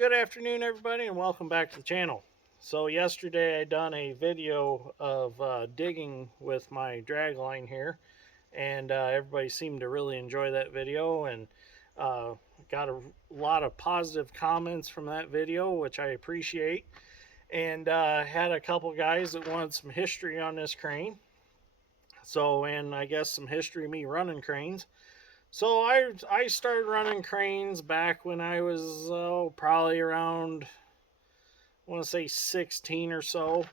Good afternoon, everybody, and welcome back to the channel. So yesterday I done a video of digging with my dragline here, and everybody seemed to really enjoy that video, and uh, got a lot of positive comments from that video, which I appreciate. And had a couple guys that wanted some history on this crane. So, and I guess some history of me running cranes. So I started running cranes back when I was probably around, I want to say 16 or so.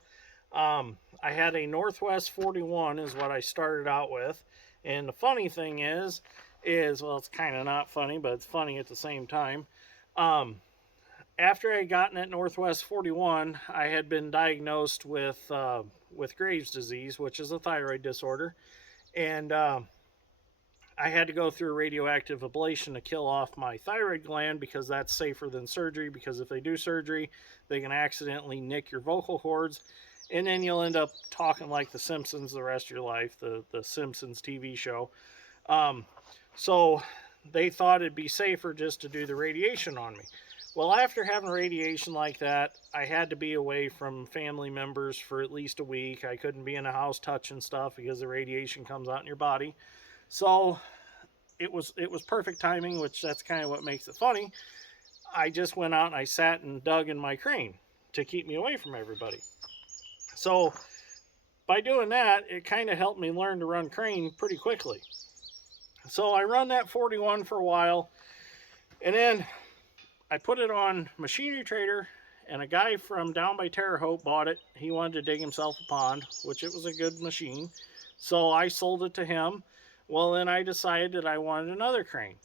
I had a Northwest 41 is what I started out with. And the funny thing is well, it's kind of not funny, but it's funny at the same time. After I had gotten that Northwest 41, I had been diagnosed with Graves' disease, which is a thyroid disorder. And I had to go through a radioactive ablation to kill off my thyroid gland because that's safer than surgery, because if they do surgery, they can accidentally nick your vocal cords, and then you'll end up talking like The Simpsons the rest of your life, the Simpsons TV show. So they thought it'd be safer just to do the radiation on me. Well, after having radiation like that, I had to be away from family members for at least a week. I couldn't be in a house touching stuff because the radiation comes out in your body. So it was perfect timing, which that's kind of what makes it funny. I just went out and I sat and dug in my crane to keep me away from everybody. So by doing that, it kind of helped me learn to run crane pretty quickly. So I run that 41 for a while, and then I put it on Machinery Trader, and a guy from down by Terre Haute bought it. He wanted to dig himself a pond, which it was a good machine. So I sold it to him. Well, then I decided that I wanted another crane.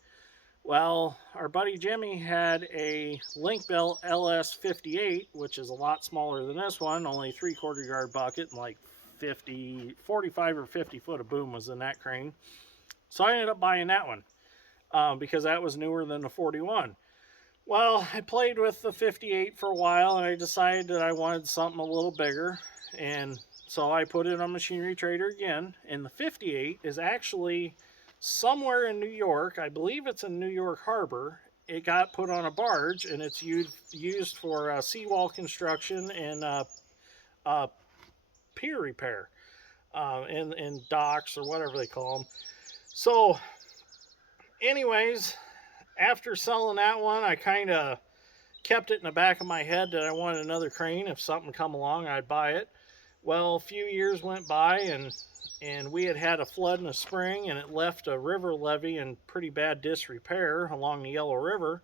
Well, our buddy Jimmy had a Linkbelt LS78, which is a lot smaller than this one, only 3/4 yard bucket, and like 45 or 50 foot of boom was in that crane. So I ended up buying that one because that was newer than the 41. Well, I played with the 58 for a while, and I decided that I wanted something a little bigger, and so I put it on Machinery Trader again, and the 58 is actually somewhere in New York. I believe it's in New York Harbor. It got put on a barge, and it's used for seawall construction and pier repair in docks or whatever they call them. So anyways, after selling that one, I kind of kept it in the back of my head that I wanted another crane. If something come along, I'd buy it. Well, a few years went by, and we had a flood in the spring, and it left a river levee in pretty bad disrepair along the Yellow River.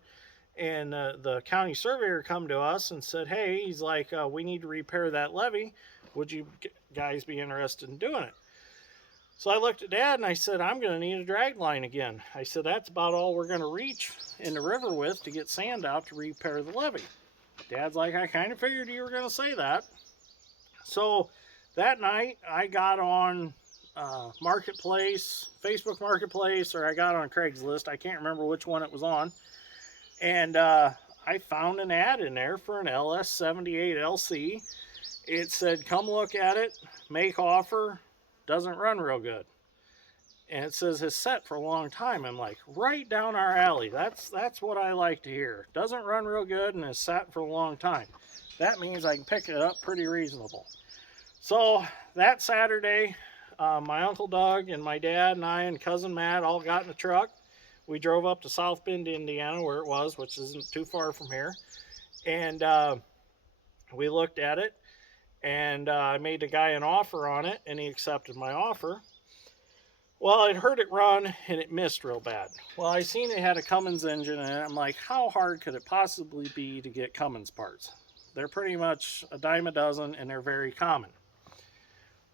And the county surveyor come to us and said, hey, he's like, we need to repair that levee. Would you guys be interested in doing it? So I looked at Dad and I said, I'm going to need a drag line again. I said, that's about all we're going to reach in the river with to get sand out to repair the levee. Dad's like, I kind of figured you were going to say that. So that night I got on Marketplace, Facebook Marketplace, or I got on Craigslist. I can't remember which one it was on. And I found an ad in there for an LS78LC. It said, come look at it, make offer, doesn't run real good. And it says it's set for a long time. I'm like, right down our alley. That's what I like to hear. Doesn't run real good and is sat for a long time. That means I can pick it up pretty reasonable. So that Saturday, my Uncle Doug and my dad and I and cousin Matt all got in a truck. We drove up to South Bend, Indiana, where it was, which isn't too far from here. And we looked at it, and I made the guy an offer on it, and he accepted my offer. Well, I'd heard it run, and it missed real bad. Well, I seen it had a Cummins engine in it. I'm like, how hard could it possibly be to get Cummins parts? They're pretty much a dime a dozen, and they're very common.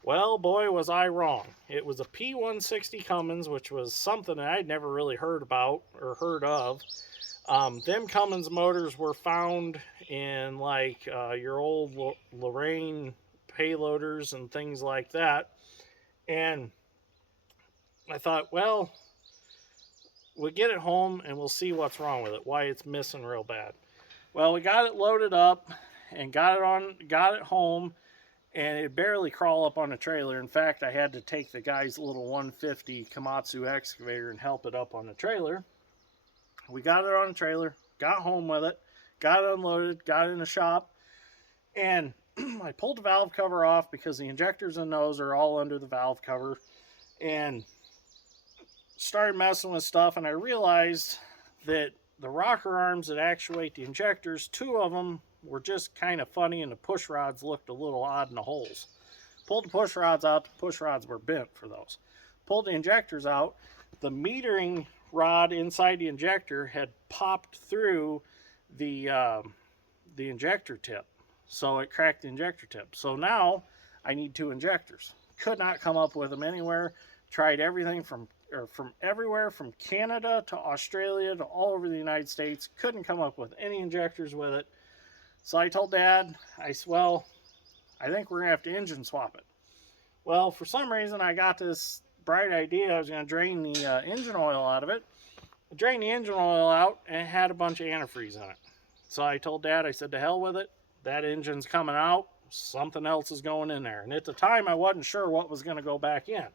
Well, boy, was I wrong. It was a P160 Cummins, which was something that I'd never really heard about or heard of. Them Cummins motors were found in like your old Lorraine payloaders and things like that. And I thought, well, we'll get it home and we'll see what's wrong with it, why it's missing real bad. Well, we got it loaded up and got it home, and it barely crawl up on the trailer. In fact, I had to take the guy's little 150 Komatsu excavator and help it up on the trailer. We got it on the trailer, got home with it, got it unloaded, got it in the shop, and I pulled the valve cover off because the injectors and those are all under the valve cover, and started messing with stuff, and I realized that the rocker arms that actuate the injectors, 2 of them were just kind of funny, and the push rods looked a little odd in the holes. Pulled the push rods out, the push rods were bent for those. Pulled the injectors out, the metering rod inside the injector had popped through the injector tip, so it cracked the injector tip. So now I need 2 injectors. Could not come up with them anywhere. Tried everything from everywhere from Canada to Australia to all over the United States. Couldn't come up with any injectors with it. So I told Dad, I said, well, I think we're gonna have to engine swap it. Well, for some reason I got this bright idea. I was gonna drain the engine oil out of it. I drained the engine oil out, and it had a bunch of antifreeze in it. So I told Dad, I said, to hell with it. That engine's coming out. Something else is going in there. And at the time, I wasn't sure what was going to go back in.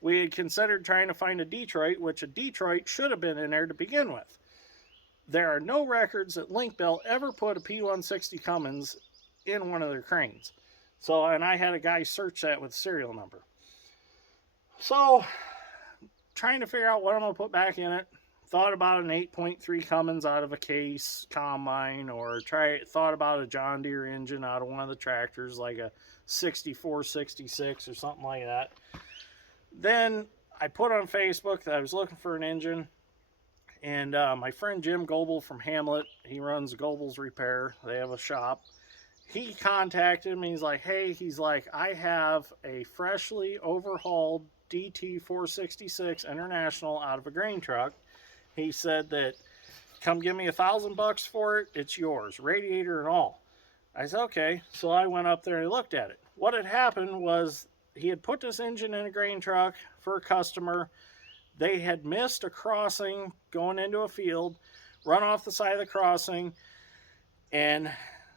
We had considered trying to find a Detroit, which a Detroit should have been in there to begin with. There are no records that Linkbelt ever put a P160 Cummins in one of their cranes. So, and I had a guy search that with serial number. So, trying to figure out what I'm going to put back in it. Thought about an 8.3 Cummins out of a Case combine, or thought about a John Deere engine out of one of the tractors, like a 6466 or something like that. Then I put on Facebook that I was looking for an engine, and my friend Jim Goebel from Hamlet, he runs Goebel's Repair. They have a shop. He contacted me. He's like, hey, I have a freshly overhauled DT 466 International out of a grain truck. He said that, come give me $1,000 for it, it's yours, radiator and all. I said, okay. So I went up there and looked at it. What had happened was he had put this engine in a grain truck for a customer. They had missed a crossing going into a field, run off the side of the crossing, and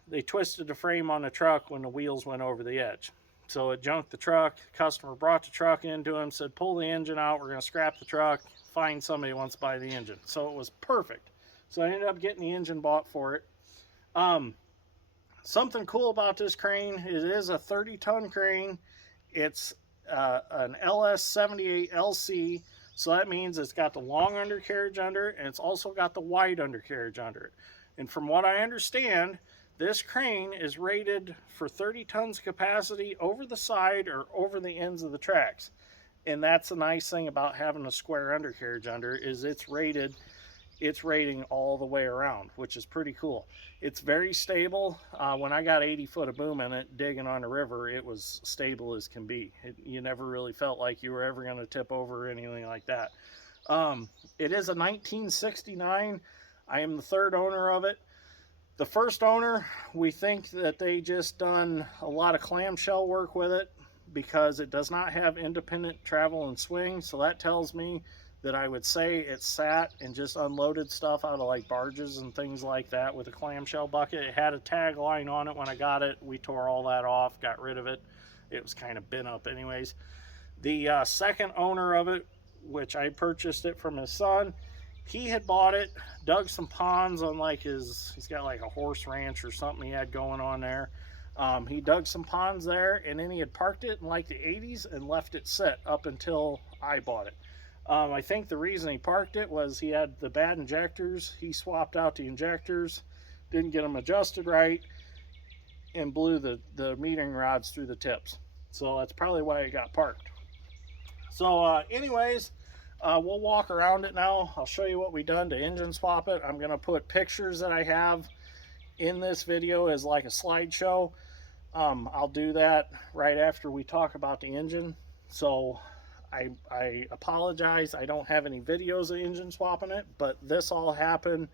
they twisted the frame on the truck when the wheels went over the edge. So it junked the truck. Customer brought the truck into him, said, pull the engine out, we're going to scrap the truck, find somebody who wants to buy the engine. So it was perfect. So I ended up getting the engine bought for it. Something cool about this crane, it is a 30-ton crane. It's an LS78LC, so that means it's got the long undercarriage under it, and it's also got the wide undercarriage under it. And from what I understand, this crane is rated for 30 tons capacity over the side or over the ends of the tracks. And that's the nice thing about having a square undercarriage under, is it's rating all the way around, which is pretty cool. It's very stable. When I got 80 foot of boom in it, digging on a river, it was stable as can be. You never really felt like you were ever going to tip over or anything like that. It is a 1969. I am the 3rd owner of it. The first owner, we think that they just done a lot of clamshell work with it because it does not have independent travel and swing. So that tells me that I would say it sat and just unloaded stuff out of like barges and things like that with a clamshell bucket. It had a tag line on it when I got it. We tore all that off, got rid of it. It was kind of bent up anyways. The second owner of it, which I purchased it from his son, he had bought it, dug some ponds on like he's got like a horse ranch or something he had going on there. He dug some ponds there, and then he had parked it in like the 80s and left it sit up until I bought it. I think the reason he parked it was he had the bad injectors. He swapped out the injectors, didn't get them adjusted right, and blew the metering rods through the tips. So that's probably why it got parked. So anyways, we'll walk around it now. I'll show you what we done to engine swap it. I'm going to put pictures that I have in this video as like a slideshow. I'll do that right after we talk about the engine. So I apologize, I don't have any videos of engine swapping it, but this all happened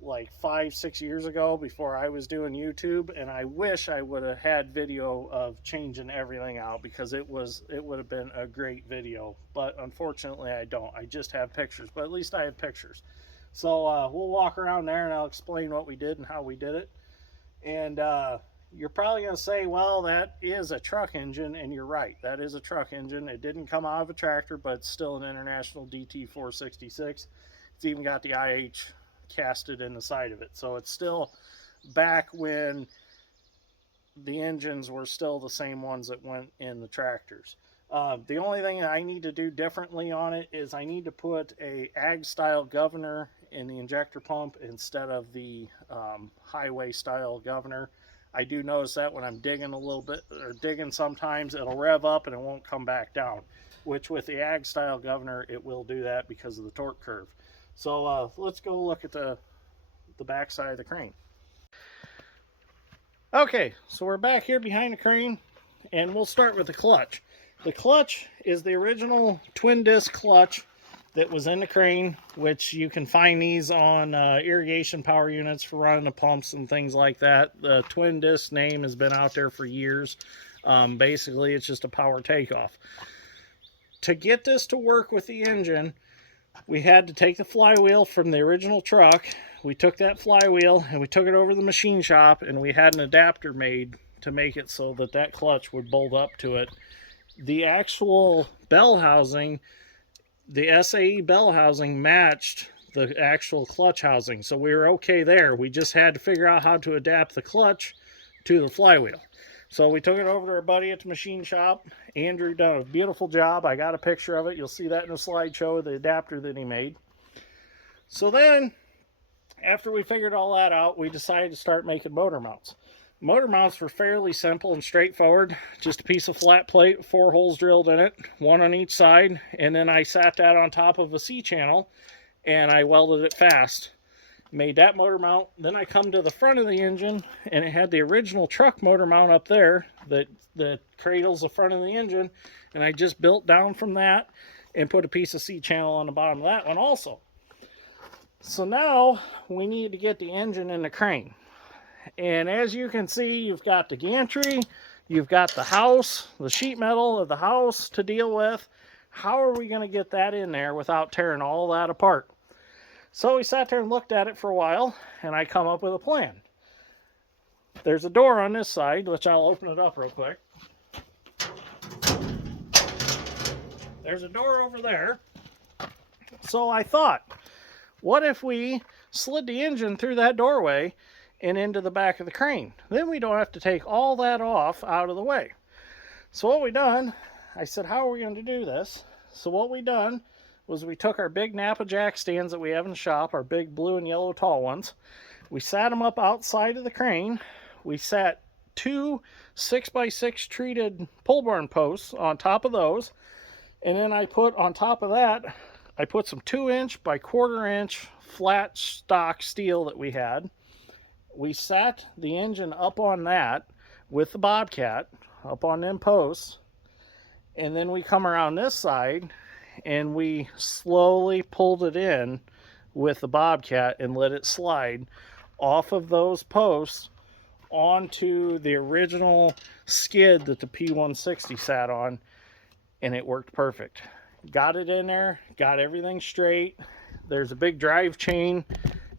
like 5-6 years ago before I was doing YouTube, and I wish I would have had video of changing everything out, because it would have been a great video, but unfortunately I don't. I just have pictures, but at least I have pictures. So we'll walk around there and I'll explain what we did and how we did it. And you're probably going to say, well, that is a truck engine, and you're right. That is a truck engine. It didn't come out of a tractor, but it's still an International DT 466. It's even got the IH casted in the side of it. So it's still back when the engines were still the same ones that went in the tractors. The only thing that I need to do differently on it is I need to put a ag style governor in the injector pump instead of the highway style governor. I do notice that when I'm digging a little bit, or digging sometimes, it'll rev up and it won't come back down, which with the ag style governor it will do that because of the torque curve. So let's go look at the back side of the crane. Okay, so we're back here behind the crane, and we'll start with the clutch. The clutch is the original twin disc clutch that was in the crane, which you can find these on irrigation power units for running the pumps and things like that. The twin disc name has been out there for years. Basically, it's just a power takeoff. To get this to work with the engine, we had to take the flywheel from the original truck. We took that flywheel and we took it over to the machine shop, and we had an adapter made to make it so that that clutch would bolt up to it. The actual bell housing, the SAE bell housing, matched the actual clutch housing, so we were okay there. We just had to figure out how to adapt the clutch to the flywheel. So we took it over to our buddy at the machine shop. Andrew done a beautiful job. I got a picture of it. You'll see that in the slideshow of the adapter that he made. So then, after we figured all that out, we decided to start making motor mounts. Motor mounts were fairly simple and straightforward. Just a piece of flat plate with 4 holes drilled in it, 1 on each side, and then I sat that on top of a C-channel and I welded it fast. Made that motor mount. Then I come to the front of the engine, and it had the original truck motor mount up there that cradles the front of the engine, and I just built down from that and put a piece of C-channel on the bottom of that one also. So now we need to get the engine in the crane. And as you can see, you've got the gantry, you've got the house, the sheet metal of the house to deal with. How are we going to get that in there without tearing all that apart? So we sat there and looked at it for a while, and I come up with a plan. There's a door on this side, which I'll open it up real quick. There's a door over there. So I thought, what if we slid the engine through that doorway and into the back of the crane? Then we don't have to take all that off out of the way. So what we done, I said, how are we going to do this? So what we done was we took our big Napa jack stands that we have in the shop, our big blue and yellow tall ones. We sat them up outside of the crane. We sat 2 6x6 treated pole barn posts on top of those. And then I put on top of that, I put some 2-inch by 1/4-inch flat stock steel that we had. We sat the engine up on that with the Bobcat up on them posts. And then we come around this side and we slowly pulled it in with the Bobcat and let it slide off of those posts onto the original skid that the P160 sat on, and it worked perfect. Got it in there, got everything straight. There's a big drive chain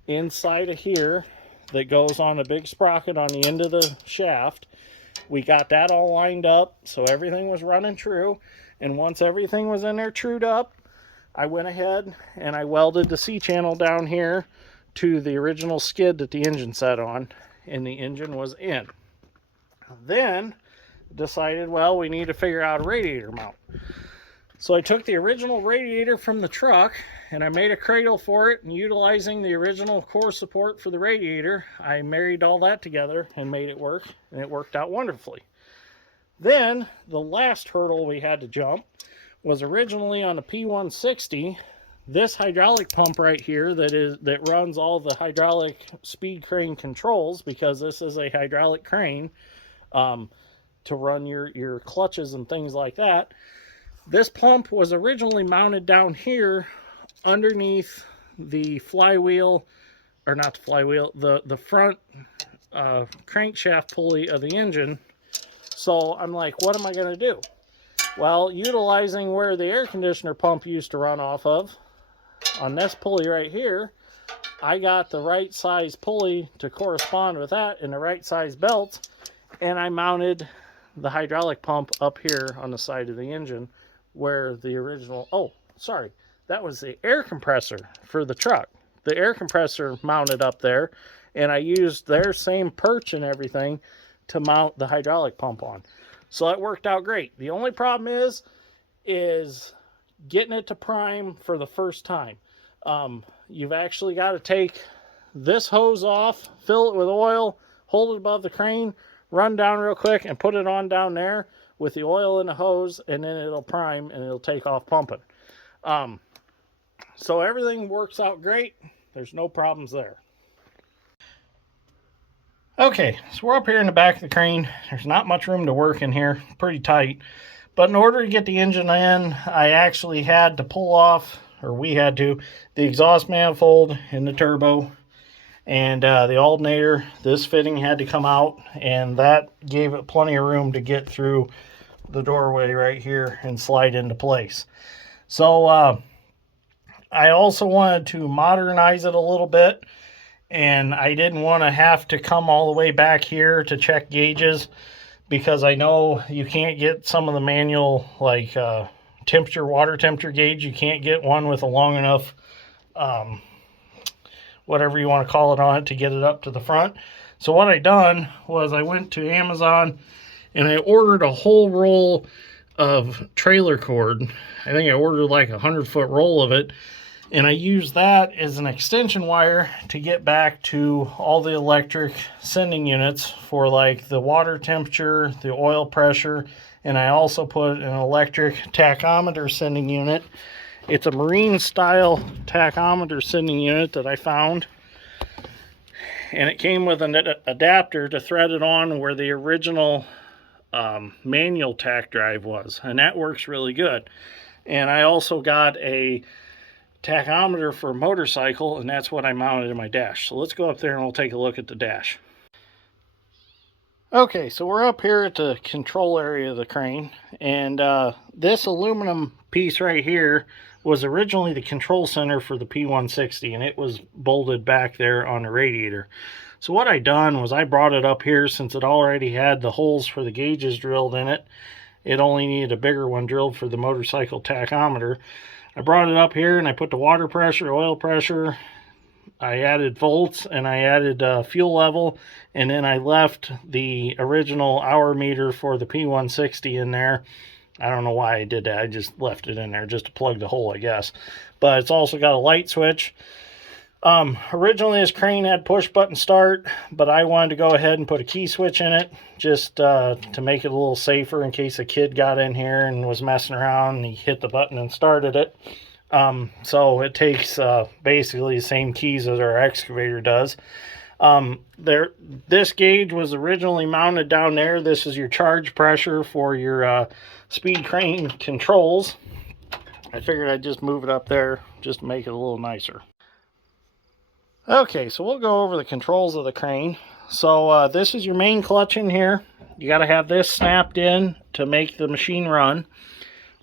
inside of here that goes on a big sprocket on the end of the shaft. We got that all lined up so everything was running true. And once everything was in there trued up, I went ahead and I welded the C-channel down here to the original skid that the engine sat on, and the engine was in. Then decided, well, we need to figure out a radiator mount. So I took the original radiator from the truck and I made a cradle for it, and utilizing the original core support for the radiator, I married all that together and made it work, and it worked out wonderfully. Then the last hurdle we had to jump was originally on the P160. This hydraulic pump right here that runs all the hydraulic speed crane controls, because this is a hydraulic crane to run your clutches and things like that. This pump was originally mounted down here underneath the flywheel, or not the flywheel, the front crankshaft pulley of the engine. So I'm like, what am I going to do? Well, utilizing where the air conditioner pump used to run off of, on this pulley right here, I got the right size pulley to correspond with that and the right size belt, and I mounted the hydraulic pump up here on the side of the engine where the original, oh, sorry, that was the air compressor for the truck. the air compressor mounted up there, and I used their same perch and everything to mount the hydraulic pump on. So that worked out great. The only problem is getting it to prime for the first time. You've actually got to take this hose off, fill it with oil, hold it above the crane, run down real quick, and put it on down there with the oil in the hose, and then it'll prime and it'll take off pumping. So everything works out great. There's no problems there. Okay, so we're up here in the back of the crane. There's not much room to work in here, pretty tight. But in order to get the engine in, I actually had to pull off, or we had to, the exhaust manifold and the turbo and the alternator. This fitting had to come out, and that gave it plenty of room to get through the doorway right here and slide into place. So I also wanted to modernize it a little bit, and I didn't want to have to come all the way back here to check gauges, because I know you can't get some of the manual, like water temperature gauge. You can't get one with a long enough whatever you want to call it on it to get it up to the front. So what I done was I went to Amazon and I ordered a whole roll of trailer cord. I think I ordered like a 100-foot roll of it, and I used that as an extension wire to get back to all the electric sending units for like the water temperature, the oil pressure, and I also put an electric tachometer sending unit. It's a marine style tachometer sending unit that I found, and it came with an adapter to thread it on where the original manual tach drive was, and that works really good. And I also got a tachometer for a motorcycle, and that's what I mounted in my dash. So let's go up there and we'll take a look at the dash. Okay, so we're up here at the control area of the crane, and this aluminum piece right here was originally the control center for the P160, and it was bolted back there on the radiator. So what I done was I brought it up here, since it already had the holes for the gauges drilled in it. It only needed a bigger one drilled for the motorcycle tachometer. I brought it up here and I put the water pressure, oil pressure, I added volts, and I added fuel level, and then I left the original hour meter for the P160 in there. I don't know why I did that. I just left it in there just to plug the hole, I guess. But it's also got a light switch. Originally this crane had push button start, but I wanted to go ahead and put a key switch in it just to make it a little safer in case a kid got in here and was messing around and he hit the button and started it. So it takes basically the same keys as our excavator does. This gauge was originally mounted down there. This is your charge pressure for your speed crane controls. I figured I'd just move it up there just to make it a little nicer. Okay, so we'll go over the controls of the crane. So this is your main clutch in here. You got to have this snapped in to make the machine run.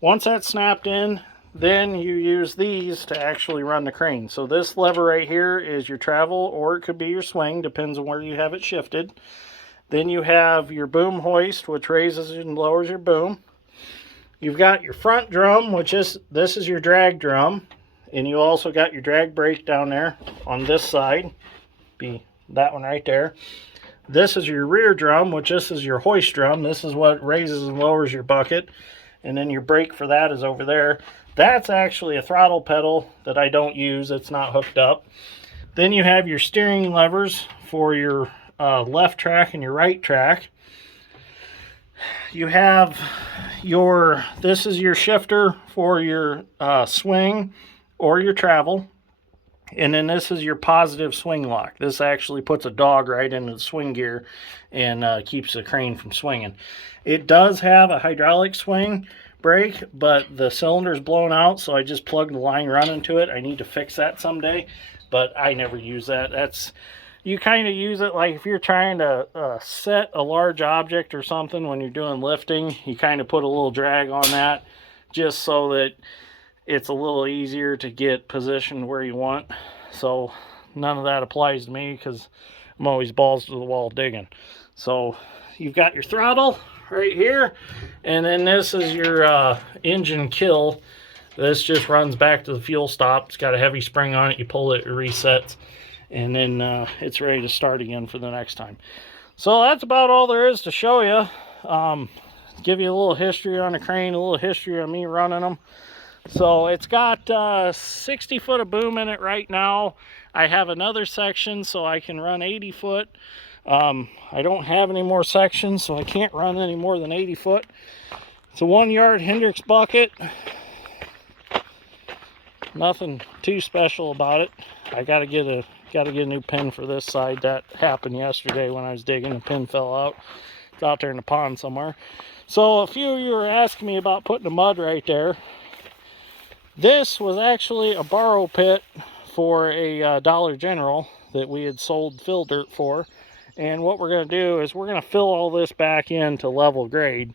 Once that's snapped in, then you use these to actually run the crane. So this lever right here is your travel, or it could be your swing, depends on where you have it shifted. Then you have your boom hoist, which raises and lowers your boom. You've got your front drum, which is, this is your drag drum. And you also got your drag brake down there on this side, be that one right there. This is your rear drum, which this is your hoist drum. This is what raises and lowers your bucket. And then your brake for that is over there. That's actually a throttle pedal that I don't use. It's not hooked up. Then you have your steering levers for your left track and your right track. You have your, this is your shifter for your swing or your travel, and then this is your positive swing lock. This actually puts a dog right into the swing gear and keeps the crane from swinging. It does have a hydraulic swing brake, but the cylinder's blown out, so I just plugged the line run into it. I need to fix that someday, but I never use that. That's, you kind of use it like if you're trying to set a large object or something when you're doing lifting. You kind of put a little drag on that just so that it's a little easier to get positioned where you want. So none of that applies to me because I'm always balls to the wall digging. So you've got your throttle right here, and then this is your engine kill. This just runs back to the fuel stop. It's got a heavy spring on it. You pull it, it resets, and then it's ready to start again for the next time. So that's about all there is to show you. Give you a little history on the crane, a little history on me running them. So it's got 60 foot of boom in it right now. I have another section so I can run 80 foot. I don't have any more sections, so I can't run any more than 80 foot. It's a 1 yard Hendrix bucket. Nothing too special about it. I gotta get a new pin for this side. That happened yesterday when I was digging. The pin fell out. It's out there in the pond somewhere. So a few of you were asking me about putting the mud right there. This was actually a borrow pit for a Dollar General that we had sold fill dirt for. And what we're going to do is we're going to fill all this back into level grade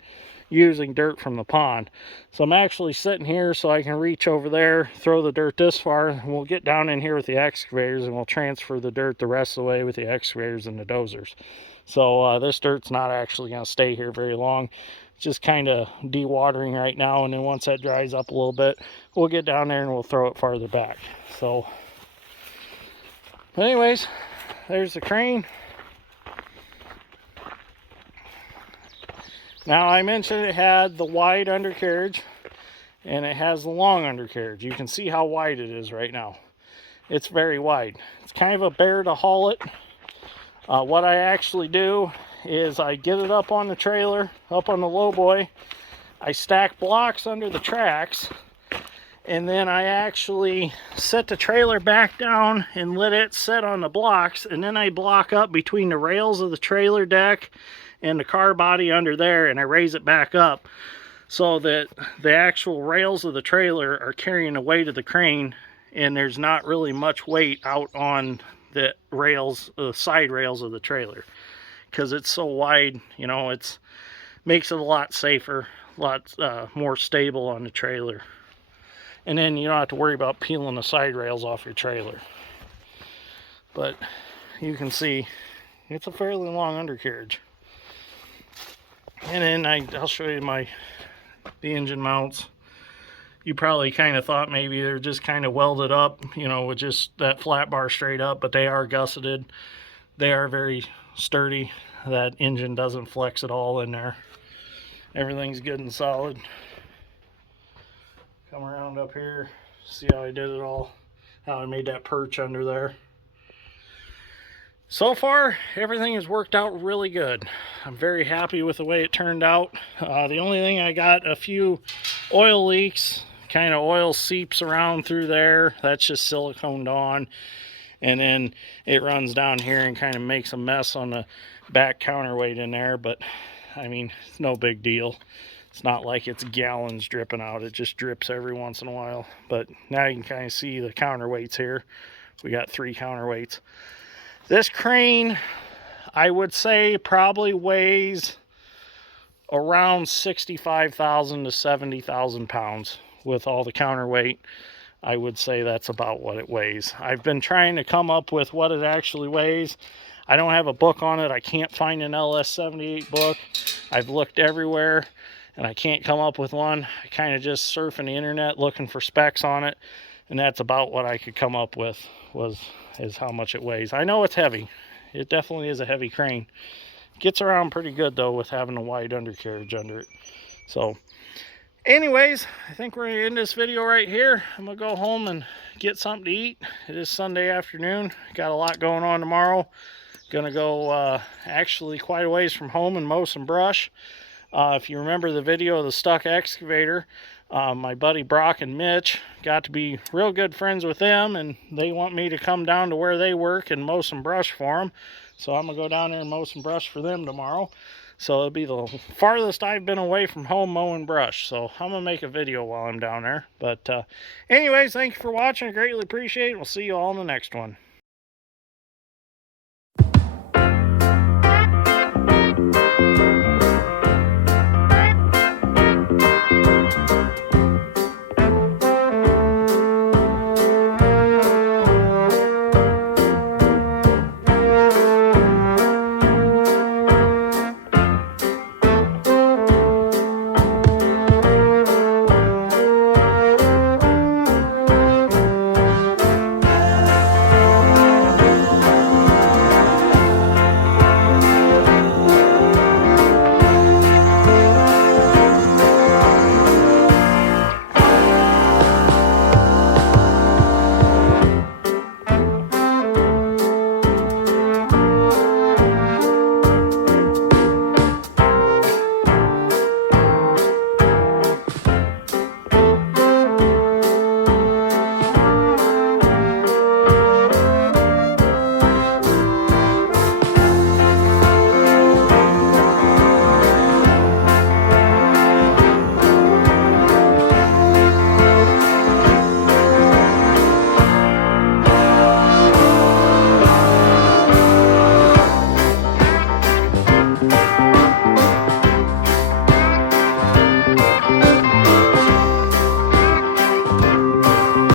using dirt from the pond. So I'm actually sitting here so I can reach over there, throw the dirt this far, and we'll get down in here with the excavators and we'll transfer the dirt the rest of the way with the excavators and the dozers. So this dirt's not actually going to stay here very long. It's just kind of dewatering right now, and then once that dries up a little bit, we'll get down there and we'll throw it farther back. So anyways, there's the crane. Now I mentioned it had the wide undercarriage and it has the long undercarriage. You can see how wide it is right now. It's very wide. It's kind of a bear to haul it. What I actually do is I get it up on the trailer, up on the lowboy. I stack blocks under the tracks, and then I actually set the trailer back down and let it sit on the blocks, and then I block up between the rails of the trailer deck and the car body under there, and I raise it back up so that the actual rails of the trailer are carrying the weight of the crane, and there's not really much weight out on the rails, the side rails of the trailer, because it's so wide. You know, it's makes it a lot safer, a lot more stable on the trailer, and then you don't have to worry about peeling the side rails off your trailer. But you can see it's a fairly long undercarriage. And then I'll show you the engine mounts. You probably kind of thought maybe they're just kind of welded up, you know, with just that flat bar straight up, but they are gusseted. They are very sturdy. That engine doesn't flex at all in there. Everything's good and solid. Come around up here, see how I did it all, how I made that perch under there. So far, everything has worked out really good. I'm very happy with the way it turned out. The only thing, I got a few oil leaks, kind of oil seeps around through there. That's just siliconed on. And then it runs down here and kind of makes a mess on the back counterweight in there. But, I mean, it's no big deal. It's not like it's gallons dripping out. It just drips every once in a while. But now you can kind of see the counterweights here. We got 3 counterweights. This crane, I would say, probably weighs around 65,000 to 70,000 pounds with all the counterweight. I would say that's about what it weighs. I've been trying to come up with what it actually weighs. I don't have a book on it. I can't find an LS78 book. I've looked everywhere and I can't come up with one. I kind of just surfing the internet looking for specs on it, and that's about what I could come up with is how much it weighs. I know it's heavy. It definitely is a heavy crane. Gets around pretty good though with having a wide undercarriage under it. So anyways, I think we're gonna end this video right here. I'm gonna go home and get something to eat. It is Sunday afternoon. Got a lot going on tomorrow. Gonna go actually quite a ways from home and mow some brush. If you remember the video of the stuck excavator, my buddy Brock and Mitch got to be real good friends with them, and they want me to come down to where they work and mow some brush for them. So I'm gonna go down there and mow some brush for them tomorrow. So it'll be the farthest I've been away from home mowing brush. So I'm gonna make a video while I'm down there. But anyways, thank you for watching. I greatly appreciate it. We'll see you all in the next one.